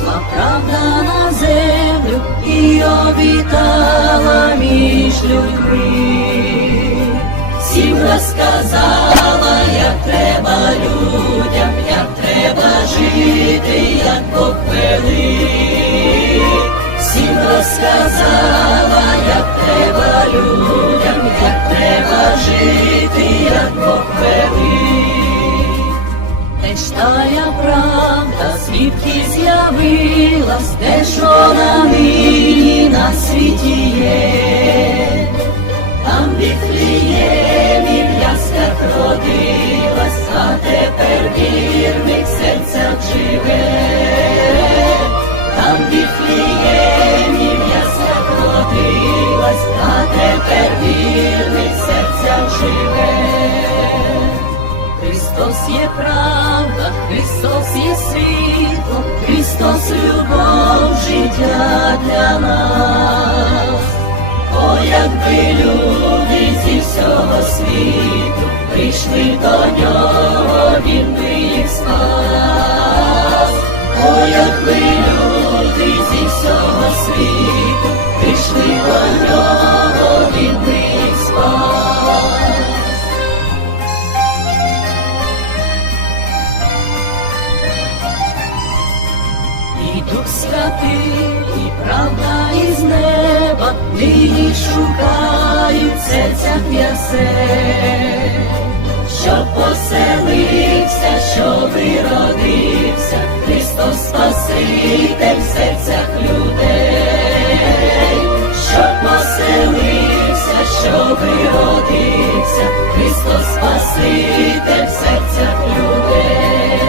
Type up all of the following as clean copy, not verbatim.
зійшла правда на землю і обітала між людьми. Всім розказала, як треба людям, як треба жити, як Бог велить. Всім розказала, як треба людям, як треба жити, як Бог велить. Де ж тая правда, звідки з'явилась, де ж вона нині на світі є? Там в Віфлеємі в яслях родилась, а тепер вірних серцях живе. Там в Віфлеємі в яслях родилась, а тепер вірних серцях живе. Христос є правда, Христос є світло, Христос любов, життя для нас. О, якби люди зі всього світу прийшли до нього, він би їх спас. О, якби люди зі всього світу прийшли до нього, він би їх спас. І Дух Святий, і правда із неба нині шукають в серцях ясен, щоб поселився, щоб виродився Христос Спаситель в серцях людей, щоб поселився, щоб виродився Христос Спаситель в серцях людей.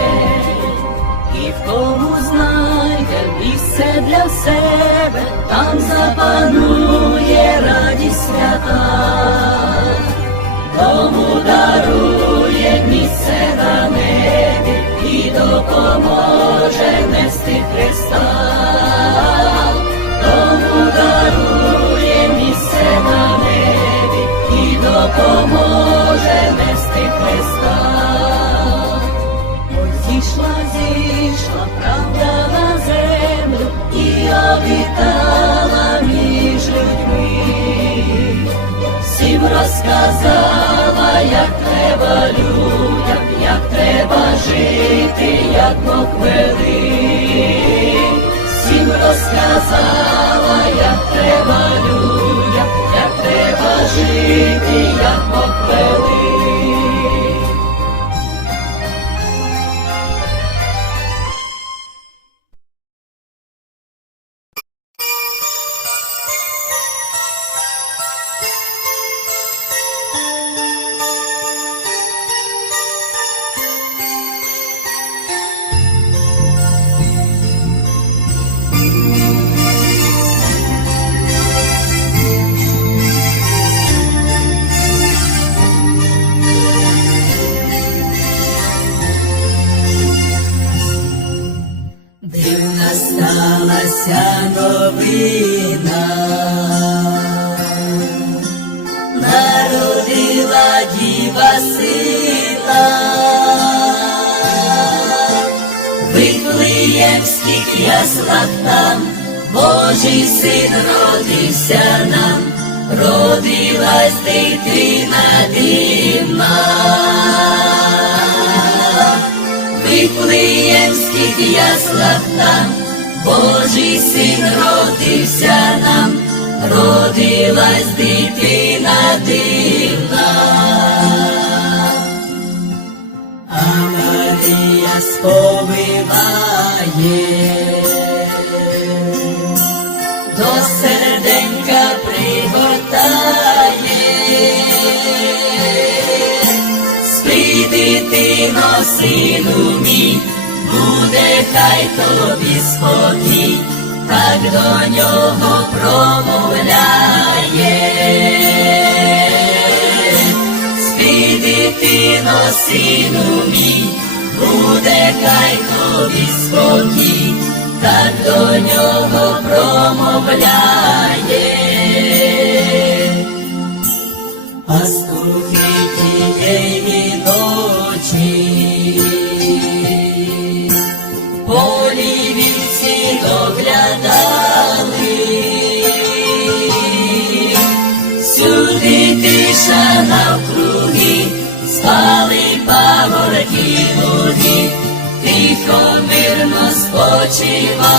І в кому знайде місце для себе, там запанує радість свята, тому дарує місце на небі і допоможе нести Христа, тому дарує місце на небі і допоможе нести Христа. Зійшла правда на землю і обітала між людьми. Всім розказала, як треба людям, як треба жити, як Бог велить. Всім розказала, як треба людям, як треба жити, як Бог велить. Сталася новина, народила діва сина, в Вифлеємських яслах там Божий син родився нам, родилась дитина дивна. В Вифлеємських яслах там Божий син родився нам, родилась дитина дивна. А Марія сповиває, до серденька пригортає. Спи, дитино, сину мій, буде хай тобі спокій, так до нього промовляє. Спи, дитино, сину мій, буде хай тобі спокій, так до нього промовляє. Пастухи тієї ночі полі вівці Всюди тиша навкруги, спали пагорки луги, тихо мирно спочивали.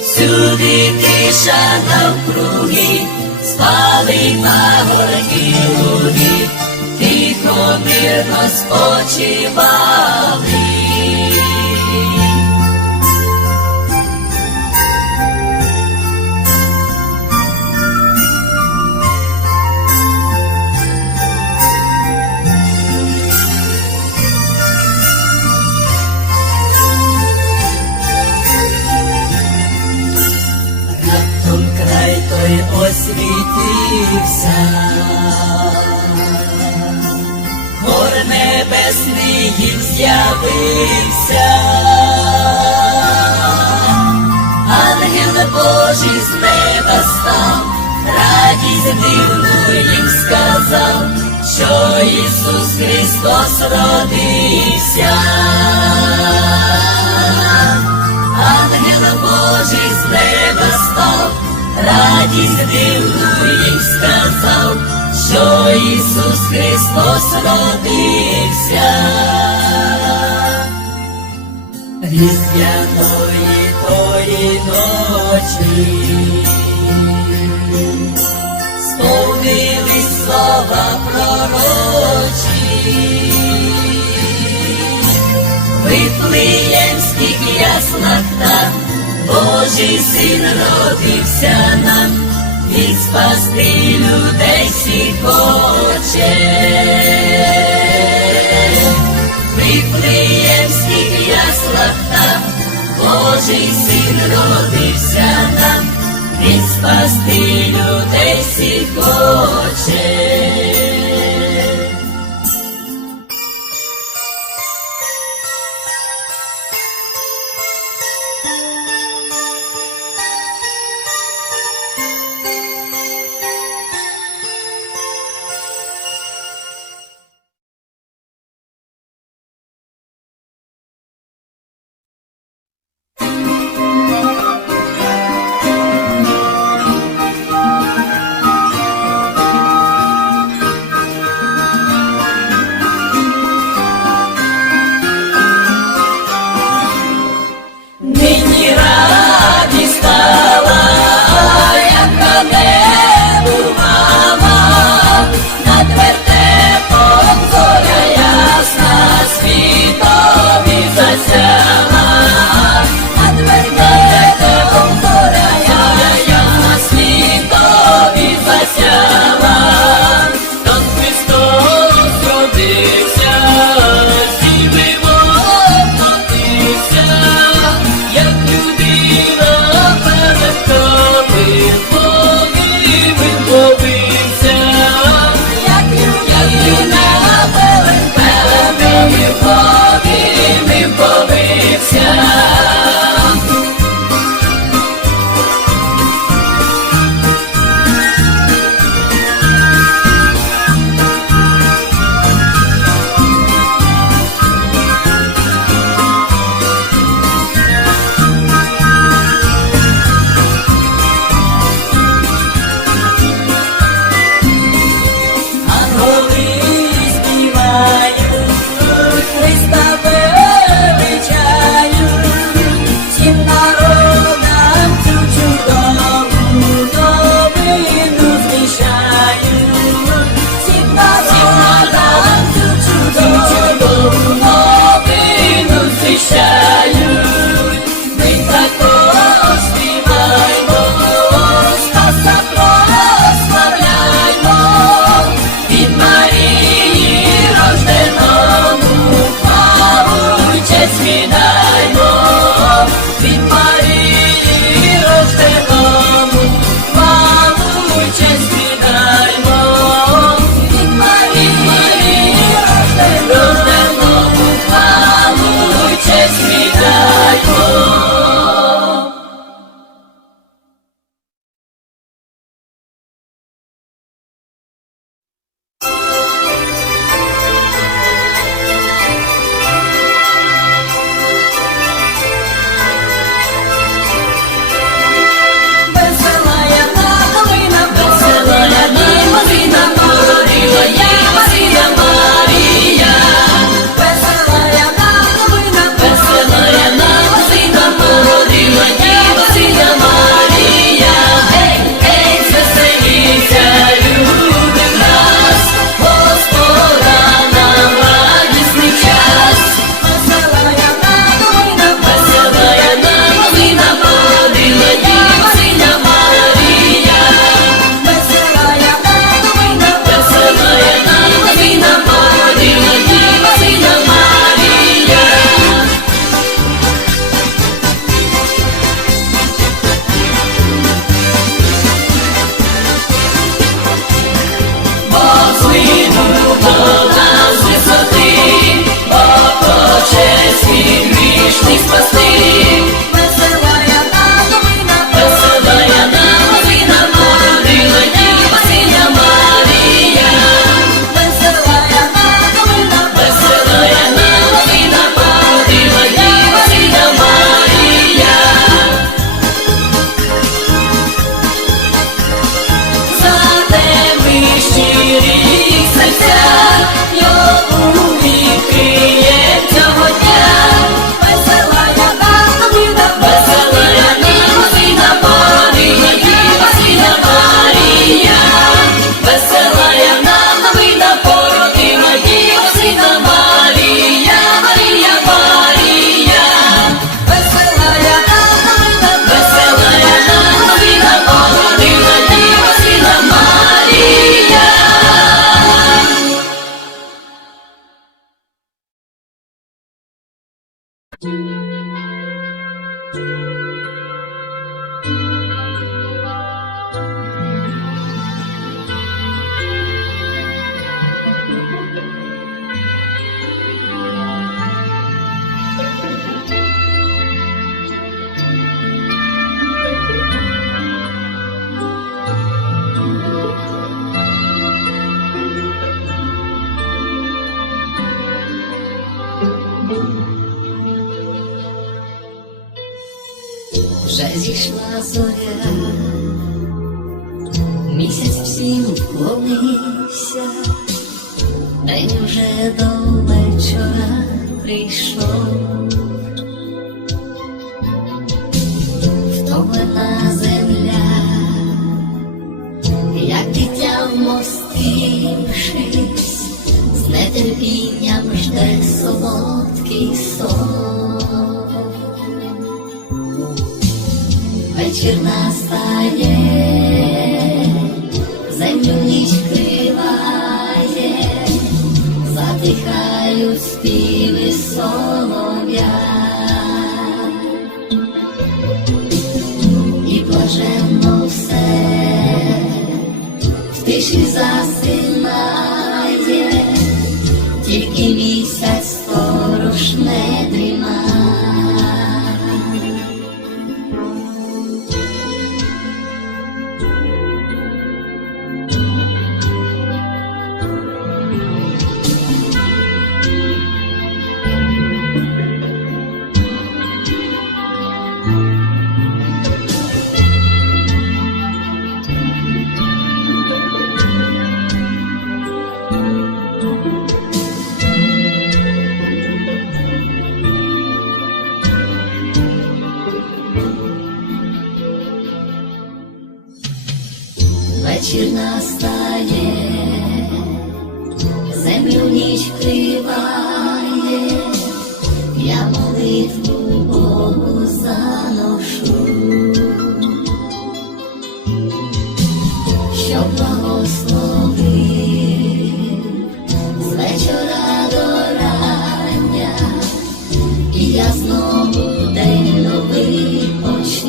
Всюди тиша навкруги, спали пагорки луги, тихо мирно спочивали. Той освітився, хор небесний їм з'явився, ангел Божий з неба став, радість дивну їм сказав, що Ісус Христос родився. Ангел Божий з неба став, радість дивну їм сказав, що Ісус Христос родився. Різдвяної тої ночі сповнились слова пророчі. В Вифлеємських яслах там Божий син родився нам, Він спасти людей всіх хоче. В Вифлеємських яслах там Божий син родився нам, Він спасти людей всіх хоче. дитину до нас з висоти, хоче світ вічний спасти. Веселая нам новина, породила діва сина Марія. Веселая нам новина, породила діва сина Марія. Зате ми щирі серця, йому відкриєм цього дня. Веселая нам новина, породила діва сина Марія. Веселая нам новина, породила діва сина Марія. Марія, Марія. Веселая нам новина, породила діва сина Марія. Вже зійшла зоря, місяць всім вклонився, день уже до вечора прийшов. Втомлена земля, як дитя вмостившись, з нетерпінням жде солодкий сон. Вечір настає, землю ніч вкриває, затихають співи солов'я. І блаженно все в тиші засинає, тільки місяць сторож не дрімає. Вечір настає, землю ніч вкриває, я молитву Богу заношу, щоб благословив з вечора до рання, і я знову день новий почну.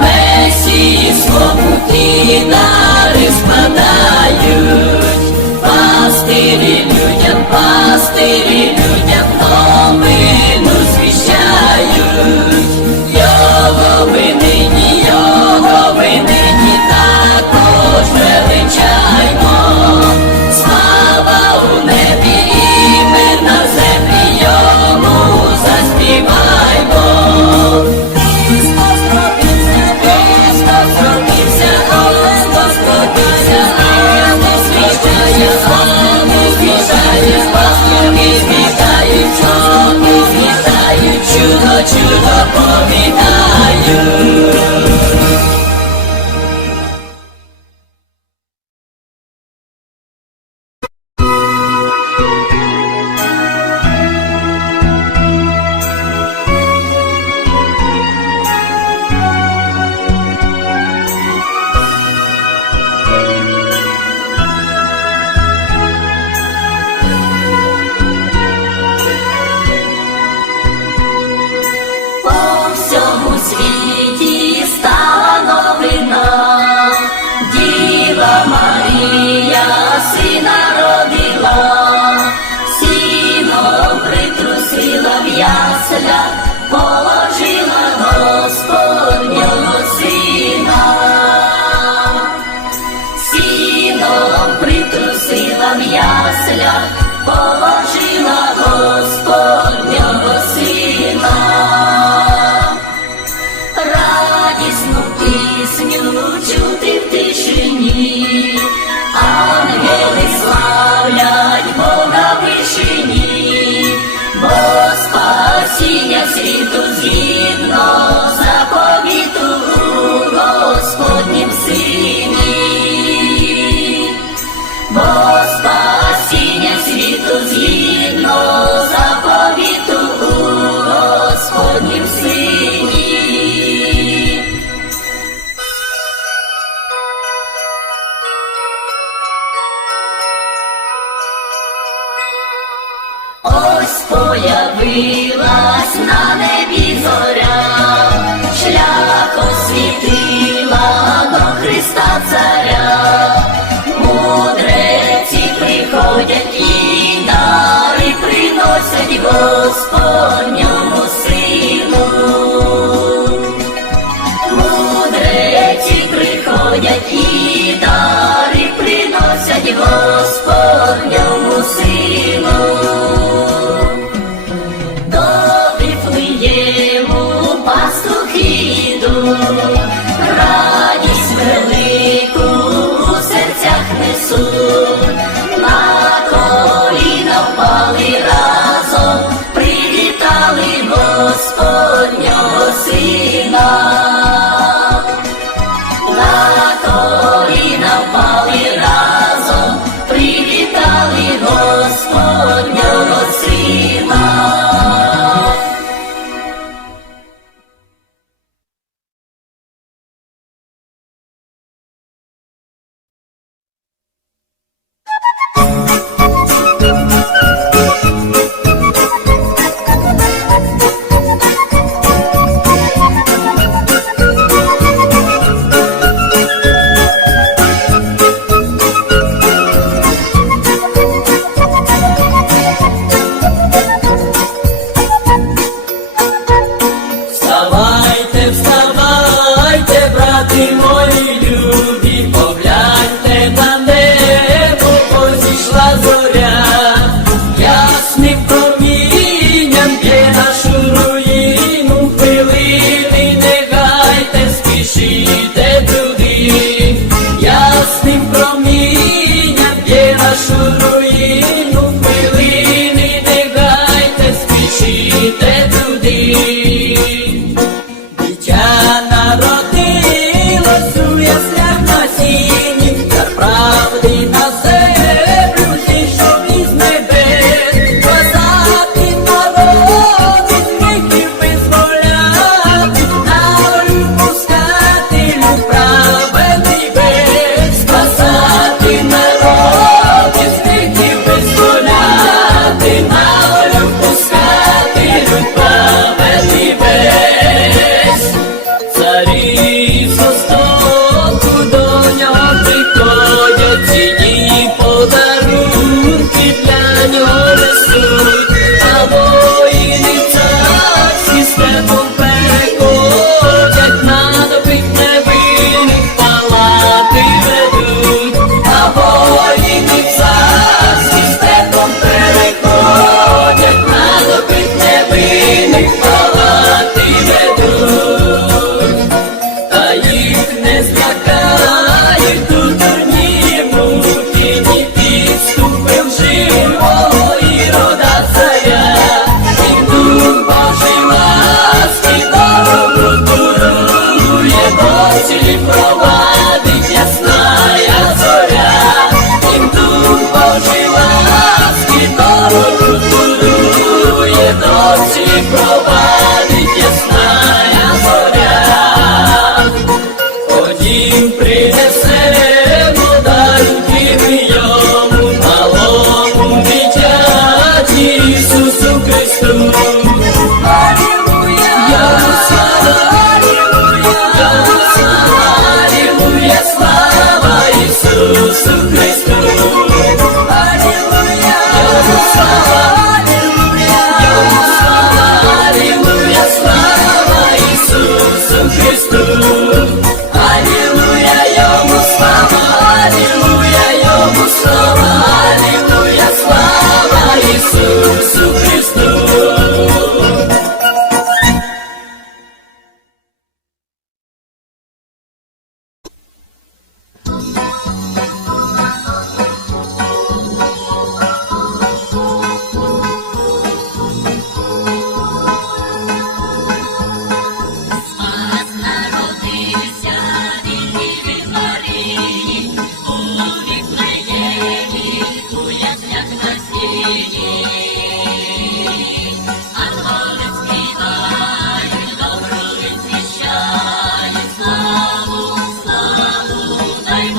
Месії свому ті дари складають, пастирі людям новину звіщають. Його ви нині також величаймо, слава у небі і ми на землі йому заспіваймо. Чудо повітаю. Положила Господнього сина, сіном притрусила в яслях, положила Господнього сина. Радісну пісню чути в тишині, ангели славлять Бога в вишині, бо спасіння світу згідно заповіту у Господнім Сині, бо спасіння світу згідно заповіту у Господнім Сині. Ось появилась на небі зоря, шлях освітила до Христа Царя. Мудреці приходять і дари приносять Господньому Сину. Мудреці приходять і дари приносять Господньому Сину. До Вифлеєму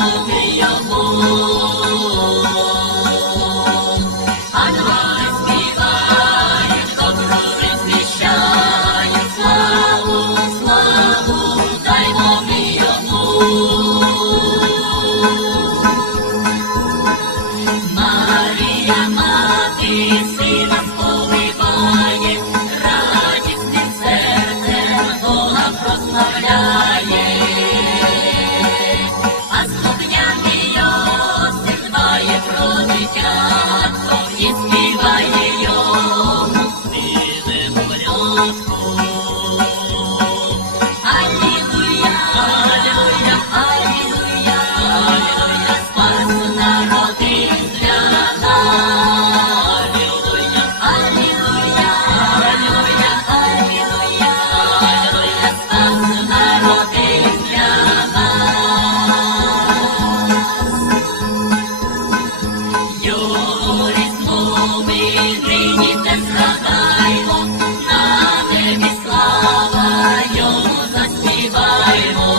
Алілуя йому. Ангели співають, добро визвіщають, славу, славу, даймо ми йому. Марія, мати, сина сповиває, радісним серцем Бога прославляє. А слухняний Йосип дбає про дитятко і співає йому співем порядку. Алілуя, алілуя, алілуя, алілуя, спас народився нам. Алілуя, алілуя, алілуя, алілуя, алілуя, спас народився нам. Його різдво ми нині те згадаймо, на небі слава йому заспіваймо.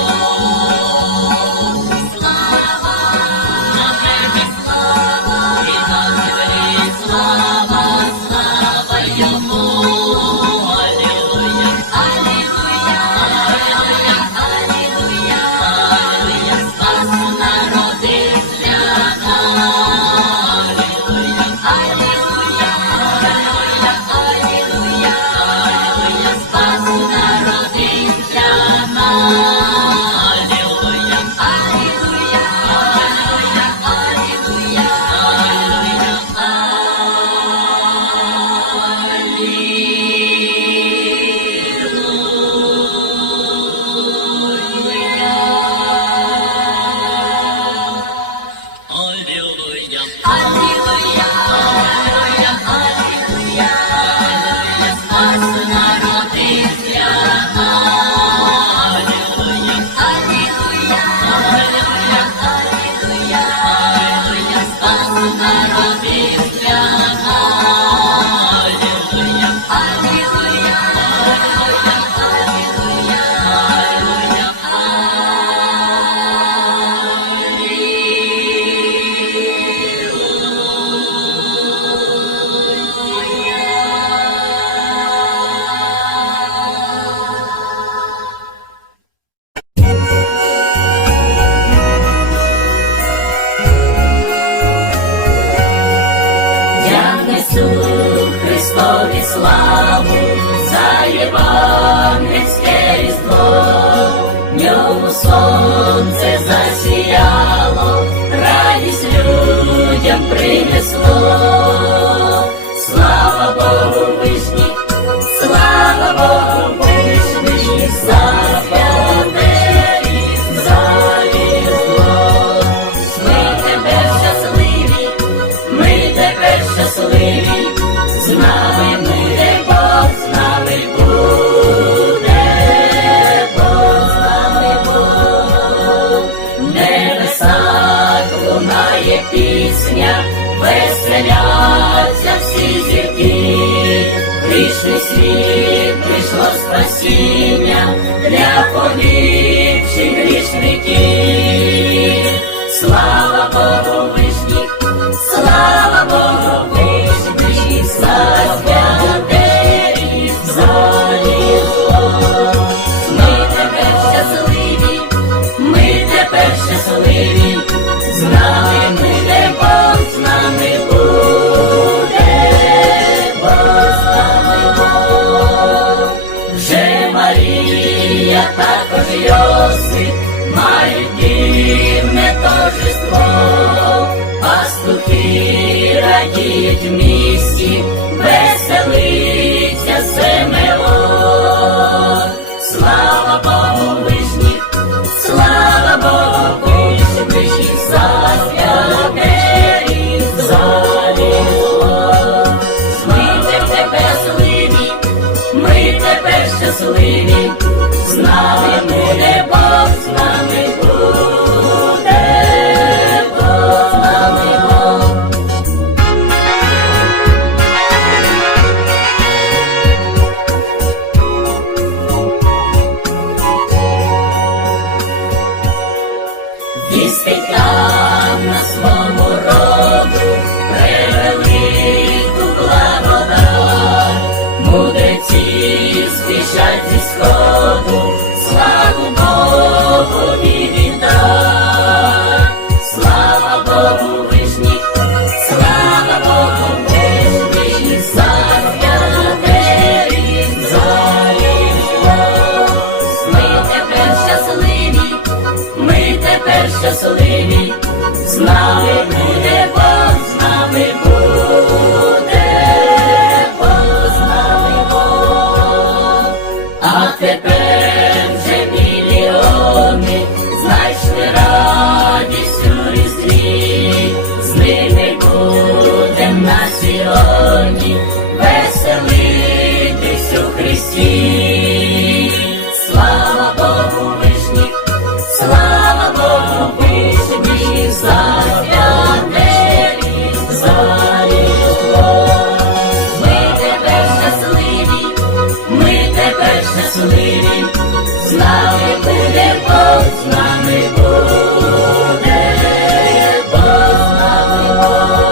Слава, на небі слава, і на землі слава, слава йому. Алілуя, алілуя, алілуя, алілуя, алілуя, спас народився нам. Алілуя, алілуя, алілуя, алілуя, алілуя, спас народився нам. Алілуя, алілуя, алілуя, алілуя, алілуя. Алілуя, алілуя, алілуя, алілуя, спас народився нам. Алілуя, алілуя, алілуя, алілуя, алілуя, спас народився нам. Алілуя, алілуя, алілуя, алілуя, Я несу Христові славу за євангельське різдво. В ньому сонце засіяло, радість людям принесло. Слава Богу вишні, слава Богу вишні, слава святе за різдво. Ми тепер щасливі, ми тепер щасливі, з нами буде Бог, з нами буде Бог, з нами Бог. В небесах лунає пісня, веселяться всі зірки. Грішний світ прийшло спасіння для погибших грішників. Слава Богу вишні, слава Богу вишні, слава святе за різдво. Ми тепер щасливі, ми тепер щасливі, з нами буде Бог, з нами буде Бог, з нами Бог. Вже Марія, також Йосип мають дітей. нам на свому роду превелику благодать. Мудреці спішать зі сходу, славу Богу віддай. Слава Богу вишні, слава Богу вишні, святе Різдво. Ми тепер щасливі, з нами буде Бог, з нами буде Бог, з нами Бог. А тепер вже мільйони знайшли радість у Різдві, з ними будем на Сіоні веселитись у Христі. Слава Богу вишні, слава Богу вишні, за святе Різдво. Ми тепер щасливі, ми тепер щасливі, з нами буде Бог, з нами буде Бог, з нами Бог.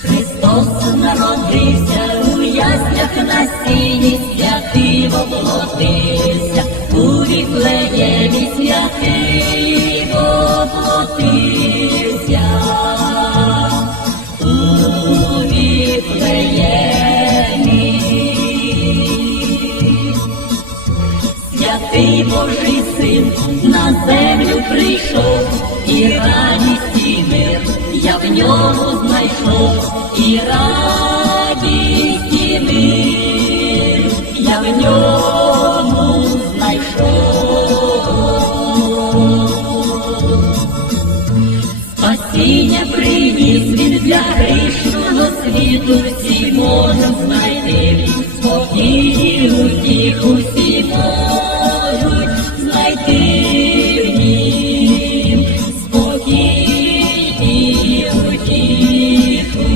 Христос народився у яслях на сіні, святий воплотився, у Віфлеємі святий воплотився, у Віфлеємі. Святий Божий Син на землю прийшов, і радість, і мир я в ньому знайшов, і радість, і мир я в ньому знайшов. Спасіння приніс він для грішного світу, всі можуть знайти спокій і утіху, всі можуть знайти в нім спокій і утіху.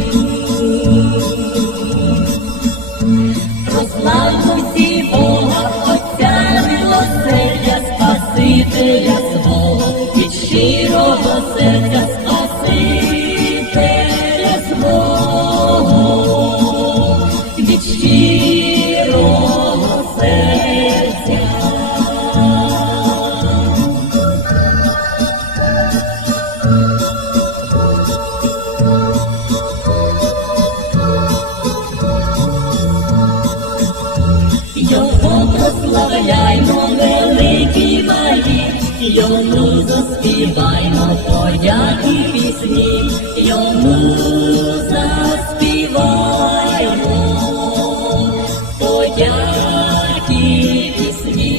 Прославмо всі Бога, Отця милосердя, Спасителя свого, від щирого серця Спасителя свого, від щирого серця. Його прославляймо, великі малі, йому заспіваймо подяки пісні, йому заспіваймо подяки пісні.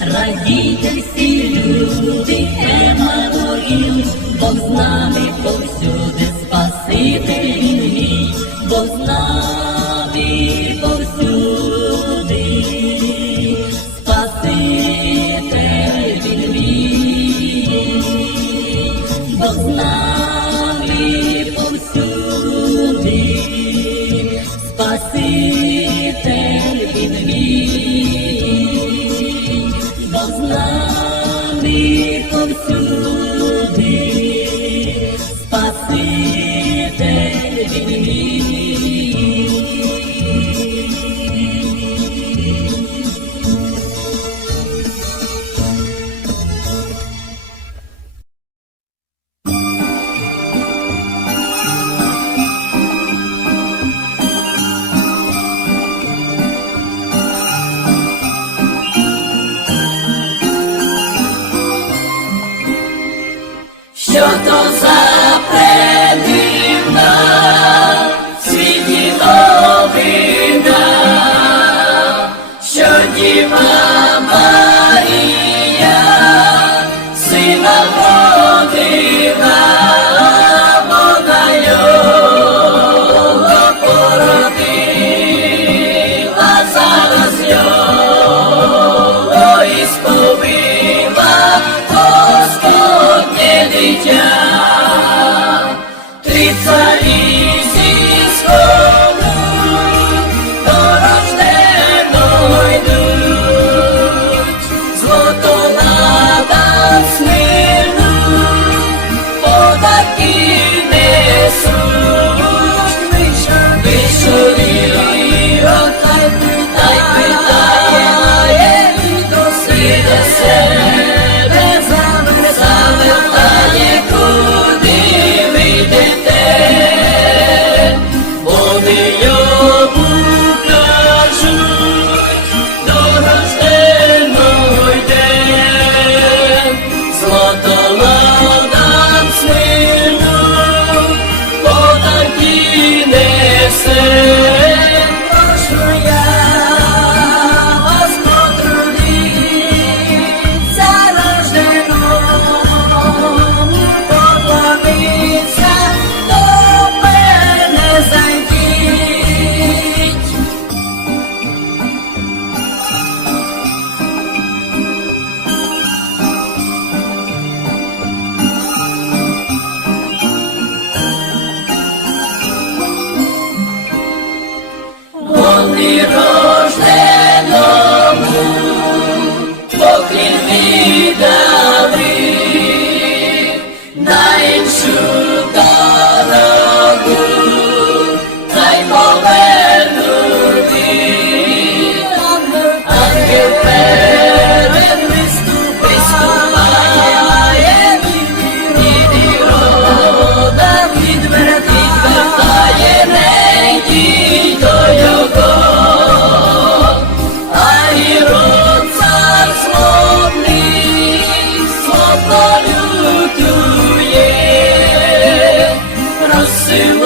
Радійте всі люди, Еммануїл, Бог з нами повсюди, Спаситель він мій, Бог з нами повсюди, Спаситель він мій, Бог з нами повсюди, Спаситель він мій, Бог з нами повсюди, Спаситель він мій. Що то за предивна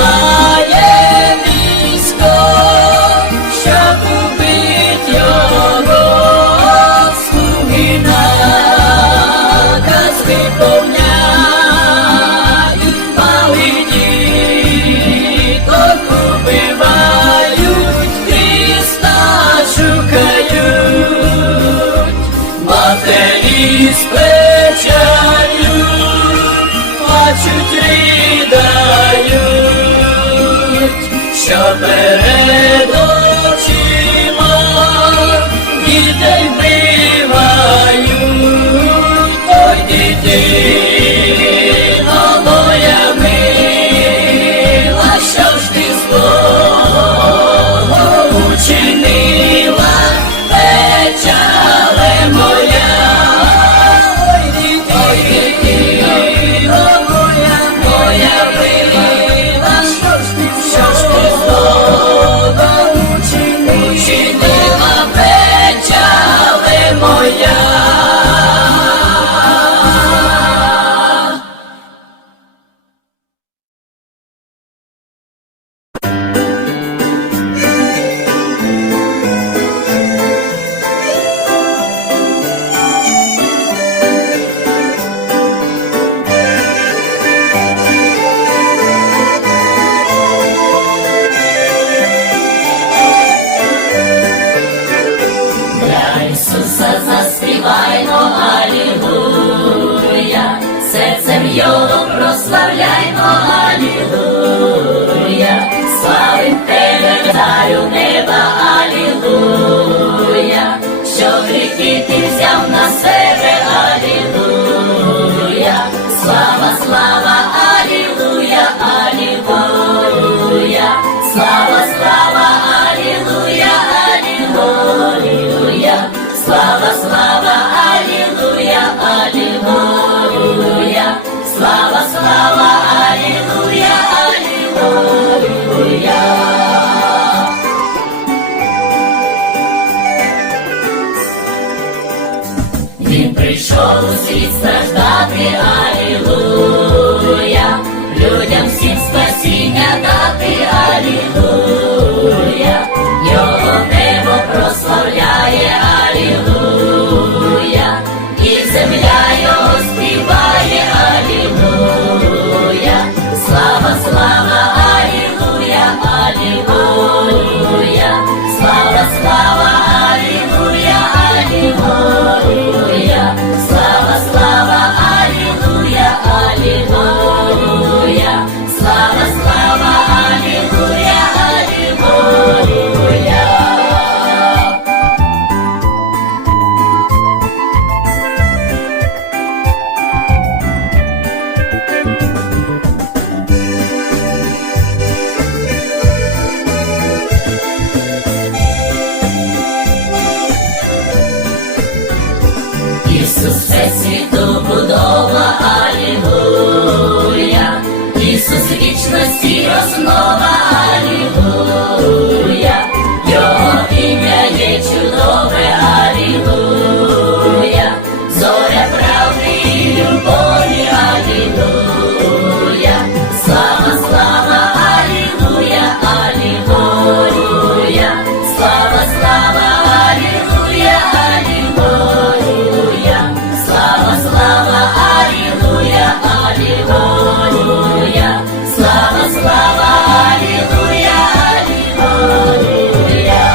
посилає військо, щоб убить його, слуги наказ виповняють, малих діток убивають, Христа шукають, матері з печалю плачуть, ридають, що перед очима дітей вбивають. Ой, дитино моя мила, що ж ти злого учинила, печале моя. Ой, дитино моя мила, що ж ти злого учинила, печале моя. Для Ісуса заспіваймо алілуя, серцем його прославляймо алілуя, славим тебе, царю неба, алілуя, що гріхи ти взяв на себе, алілуя, слава, слава, алілуя, алілуя, слава, слава, алілуя, алілуя, слава, слава, алілуя, алілуя, слава, слава, алілуя, алілуя. Він прийшов у світ страждати, алілуя, людям всім спасіння дати, алілуя, його небо прославляє, алілуя, і земля його співає, алілуя, слава, слава, алілуя, алілуя, слава, слава, алілуя, алілуя, слава, слава, алілуя, алілуя, слава, слава, алілуя, алілуя. Ісус все світу будова, алілуя, Ісус вічності основа, алілуя, його ім'я є чудове, алілуя, зоря правди і любові, алілуя, слава, слава, алілуя, алілуя, слава, слава, алілуя, алілуя, слава, слава, алілуя, алілуя, слава, слава, алілуя, алілуя.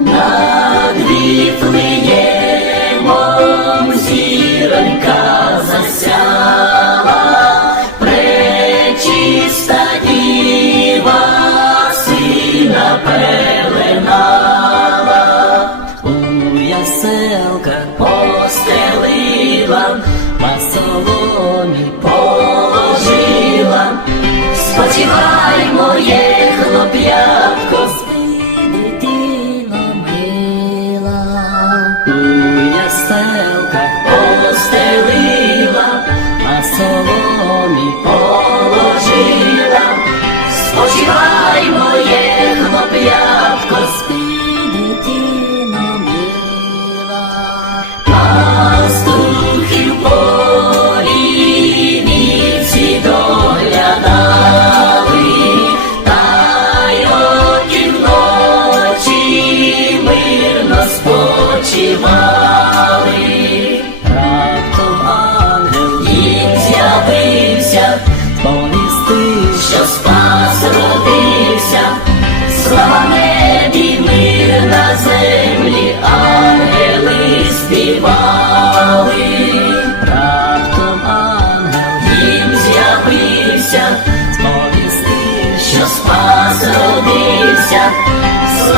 Над Віфлеємом зіронька засяла, пречиста діва сина пеленала, у яселках постелила, на соломі положила. Спочивай, моє хлоп'ятко, дитино мила, у яселках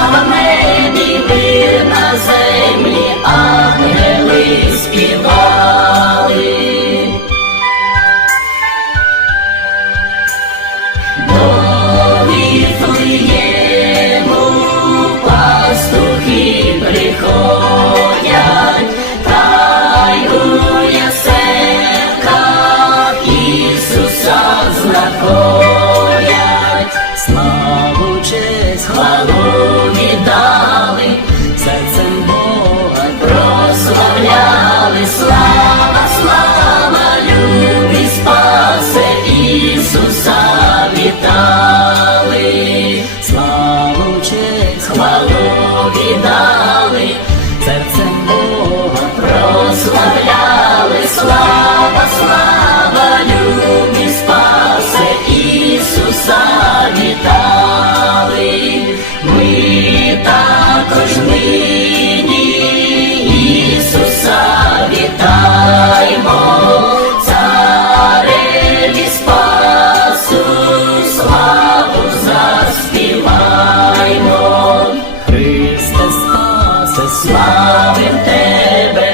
слава в небі, мир на землі, ангели співали. До Віфлеєму пастухи приходять, та й у яселках Ісуса знаходять. Славу, честь, хвалу віддали, серцем Бога прославляли. Слава, слава, любі спасе, Ісуса вітали. Славу, честь, хвалу віддали, серцем Бога прославляли. Слава, слава, любі спасе, Ісуса вітали. Ми також нині Ісуса вітаємо, цареві спасу славу заспіваймо. Христе спасе, славим Тебе,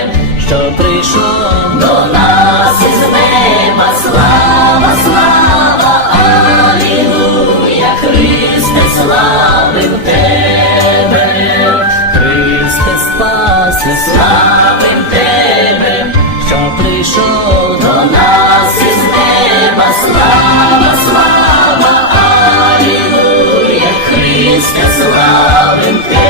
що прийшов до нас із неба. Слава, слава, алілуя, Христе, славим Тебе. Христе спасе, славим Тебе, що прийшов до нас із неба. Слава, слава, алілуя, Христе, славим Тебе.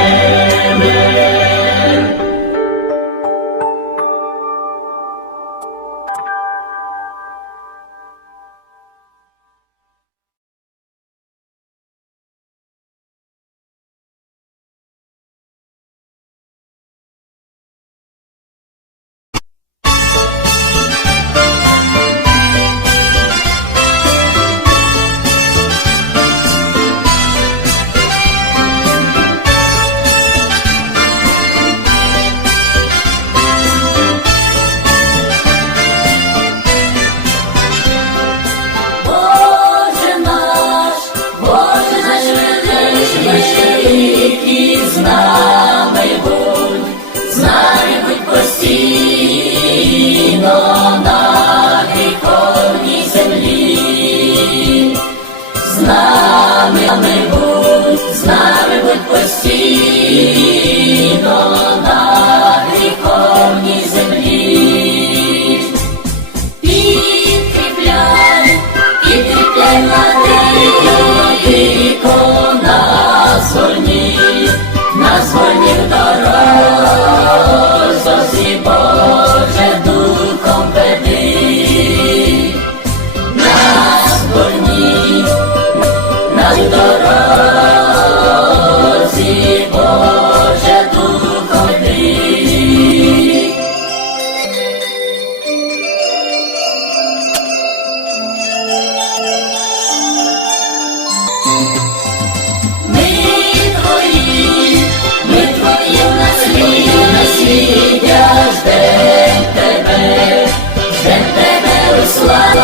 Боже наш великий, з нами будь постійно на гріховній землі. З нами будь постійно на гріховній землі. Підкріпляй владико нас вольні в дорозі, Боже, духом веди. Нас вольні в дорозі, Боже, духом веди. Ми твої в насліддя, ждем тебе у славі,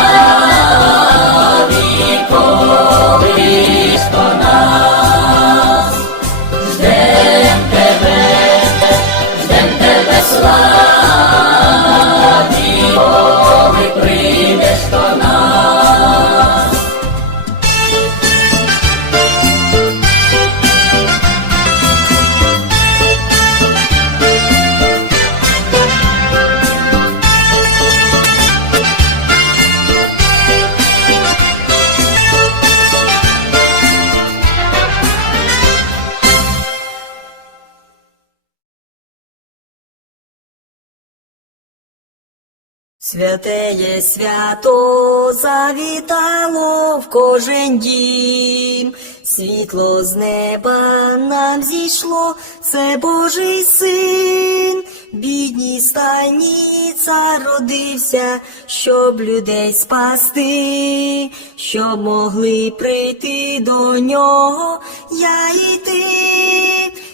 колись по нас. Ждем тебе в славі, коли прийдеш до нас. Святеє свято завітало в кожен дім, світло з неба нам зійшло, це Божий син. Бідній стайні цар родився, щоб людей спасти, щоб могли прийти до нього, я і ти.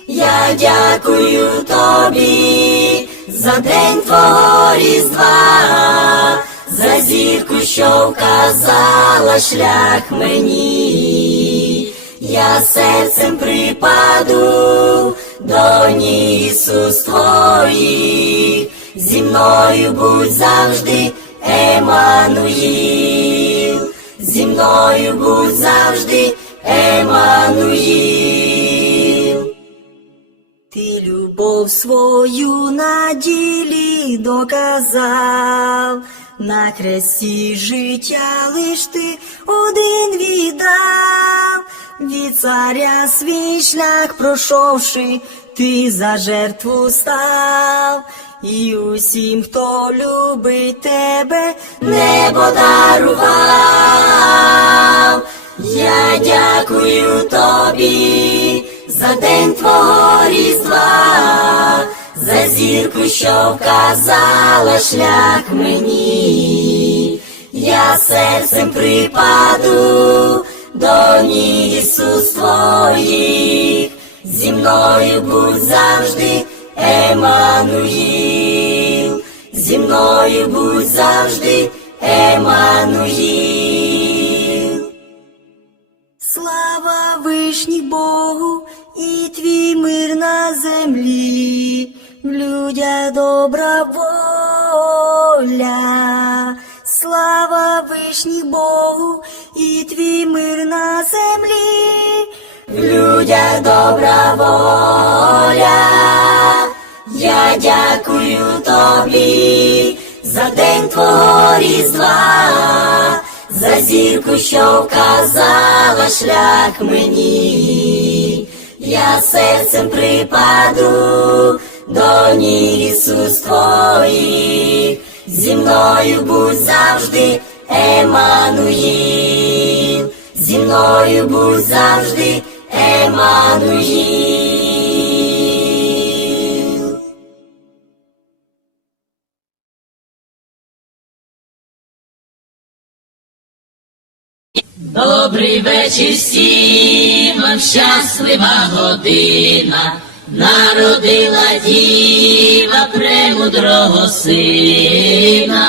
Я дякую тобі за день твого Різдва, за зірку, що вказала шлях мені. я серцем припаду до ніг Ісус твоїх, зі мною будь завжди, Еммануїл, зі мною будь завжди, Еммануїл. Ти любов свою на ділі доказав, на хресті життя лиш ти один віддав, від царя свій шлях пройшовши, ти за жертву став, і усім, хто любить тебе, небо дарував. Я дякую тобі за день твого Різдва, за зірку, що вказала шлях мені. Я серцем припаду до ніг Ісус твоїх, зі мною будь завжди, Еммануїл, зі мною будь завжди, Еммануїл. Слава вишній Богу, і твій мир на землі, в людях добра воля. Слава вишній Богу, і твій мир на землі, в людях добра воля. Я дякую тобі за день твого Різдва, за зірку, що вказала шлях мені. Я серцем припаду до ніг Ісус твоїх, зі мною будь завжди, Еммануїл, зі мною будь завжди, Еммануїл. Добрий вечір всім, вам щаслива година, народила діва премудрого сина.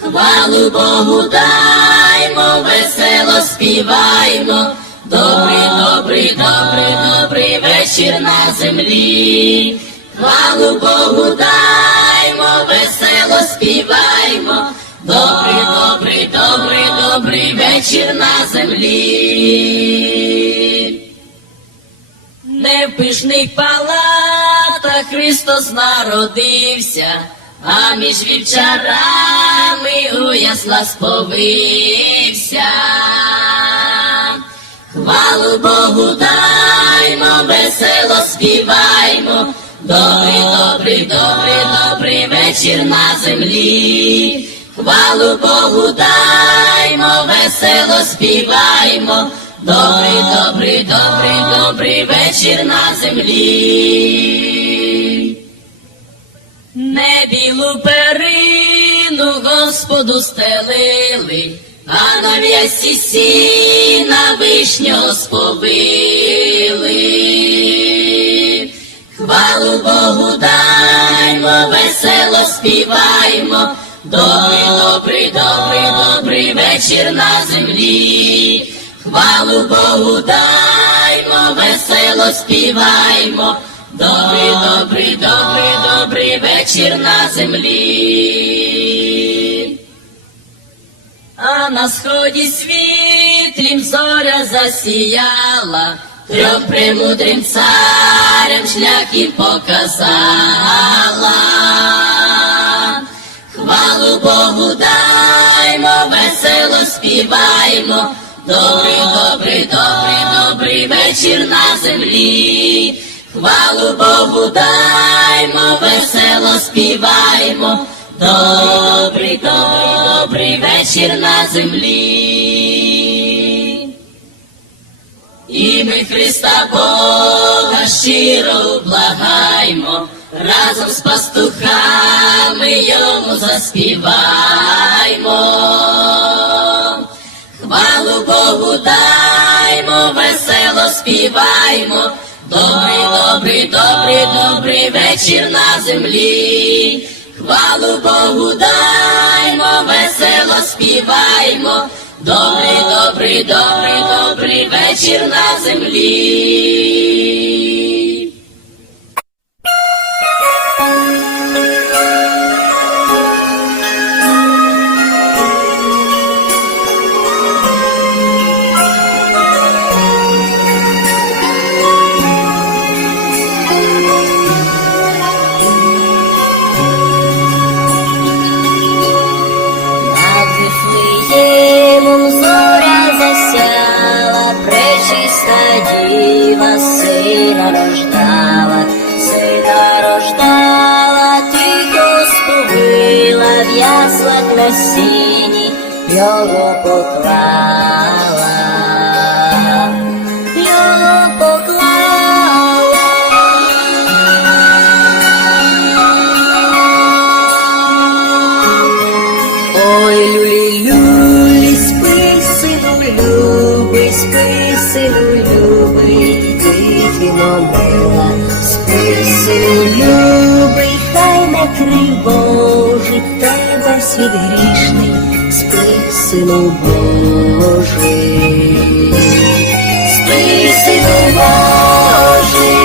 Хвалу Богу даймо, весело співаймо, добрий, добрий, добрий, добрий вечір на землі. Хвалу Богу даймо, весело співаймо, добрий, добрий, добрий, добрий вечір на землі. Не в пишних палатах Христос народився, а між вівчарами у яслах сповився. Хвалу Богу даймо, весело співаймо, добрий, добрий, добрий, добрий вечір на землі. Хвалу Богу даймо, весело співаймо, добрий, добрий, добрий, добрий вечір на землі. Не білу перину Господу стелили, а на в'язці сіна вишнього сповили. Хвалу Богу даймо, весело співаймо, добрий, добрий, добрий, добрий вечір на землі. Хвалу Богу даймо, весело співаймо, добрий, добрий, добрий, добрий вечір на землі. А на сході світлім зоря засіяла, трьом премудрим царям шлях їм показала. Хвалу Богу даймо, весело співаймо, добрий, добрий, добрий, добрий вечір на землі. Хвалу Богу даймо, весело співаймо, добрий, добрий, добрий вечір на землі. І ми Христа Бога щиро благаймо, разом з пастухами йому заспіваймо. Хвалу Богу даймо, весело співаймо, добрий, добрий, добрий, добрий вечір на землі. Хвалу Богу даймо, весело співаймо, Добрий, добрий, добрий, добрий вечір на землі. Над Вифлеємом зоря засяла, пречиста діва сина рождала, тихо сповила, в яслах на сіні його поклала, його Ой, люлі, спи, сину любий, спи, сину любий, дитино мила, спи, сину любий, хай не крив Божий тебе світ грішний, спи, сину Божий, спи, сину Божий.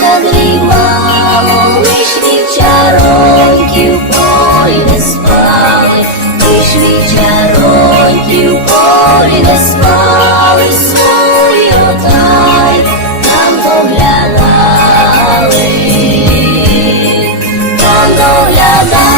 Задрімало, лиш вівчароньки в полі не спали, лиш вівчароньки в полі не спали, свої отай там доглядали, там доглядали.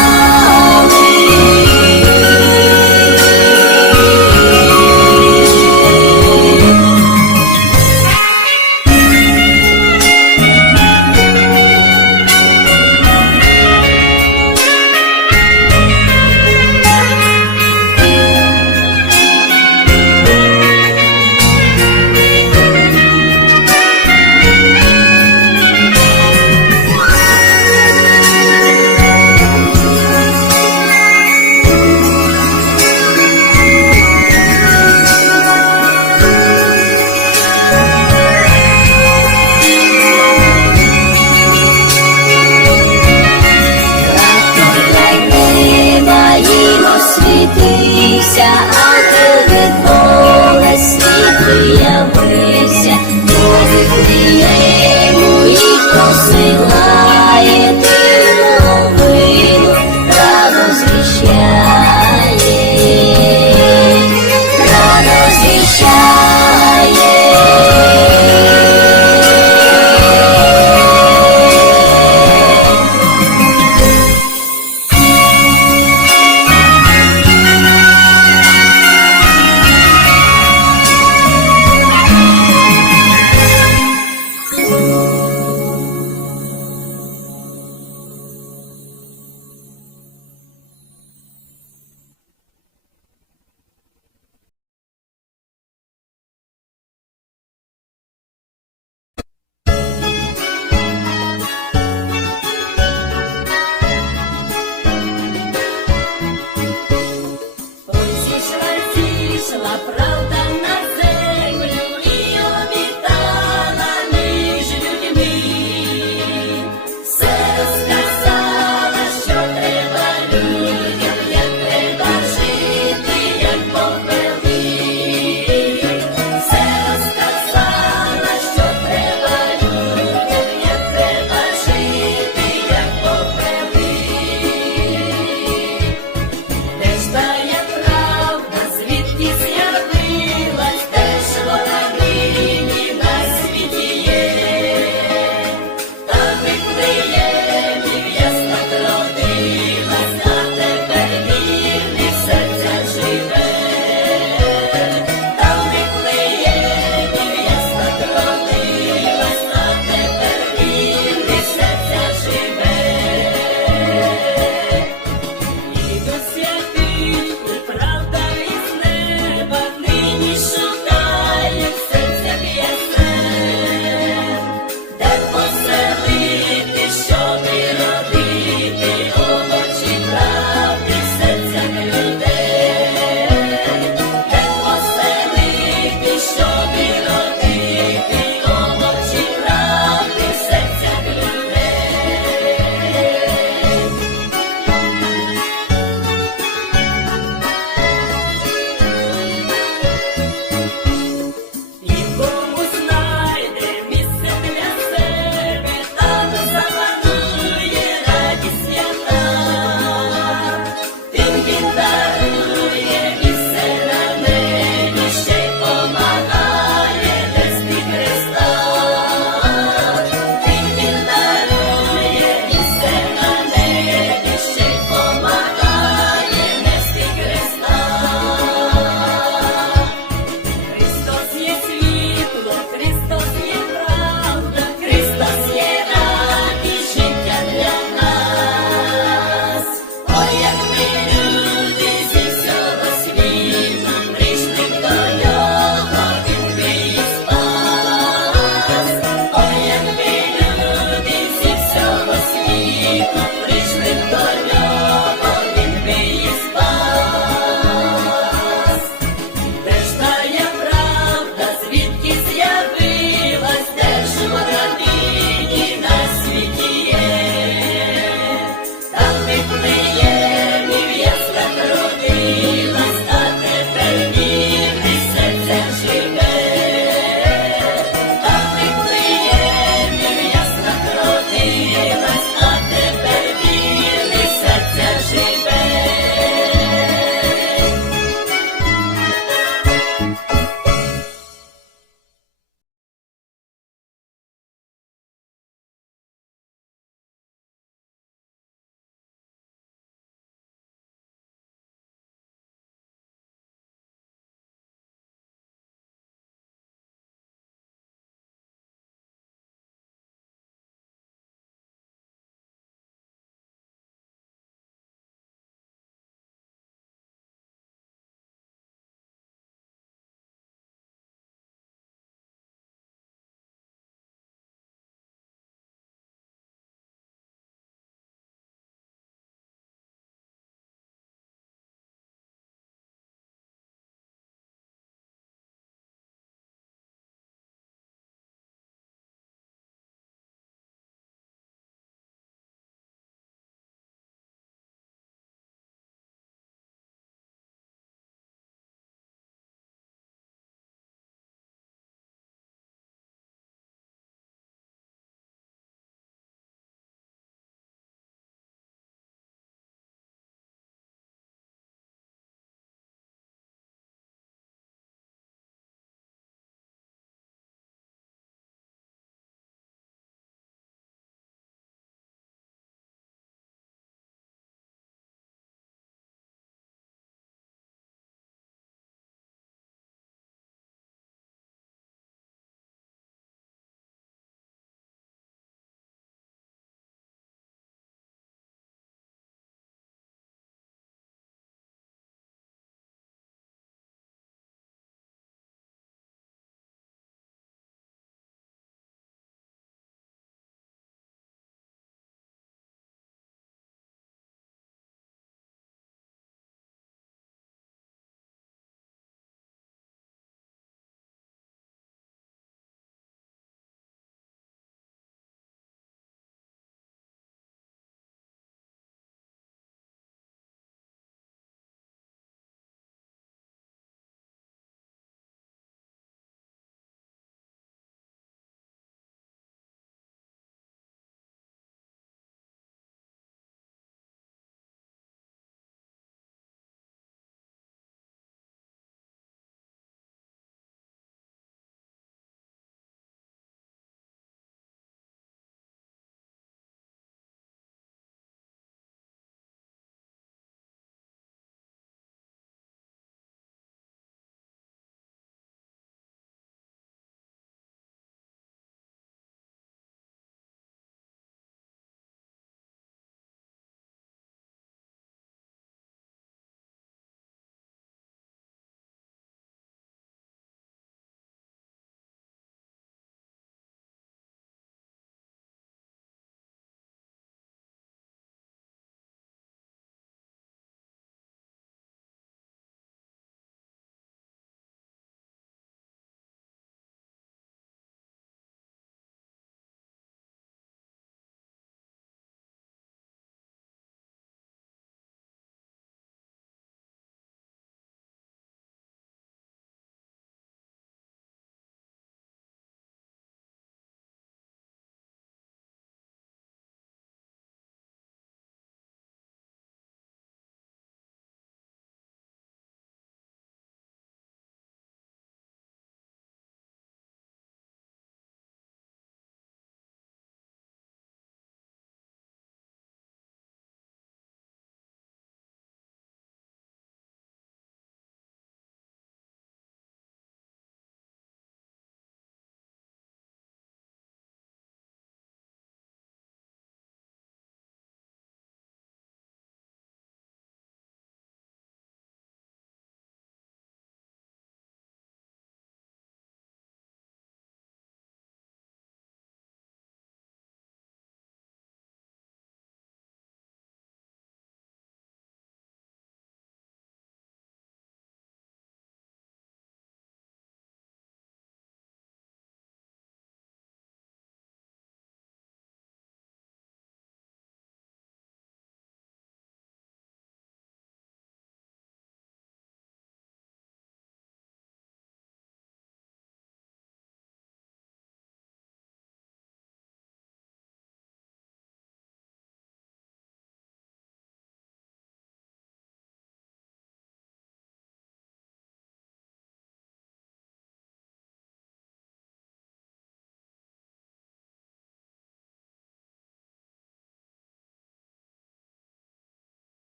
Світився, ангел від Бога світлий явився, до Вифлеєму їх посилає, дивну новину радо звіщає, радо звіщає. Зійшла правда.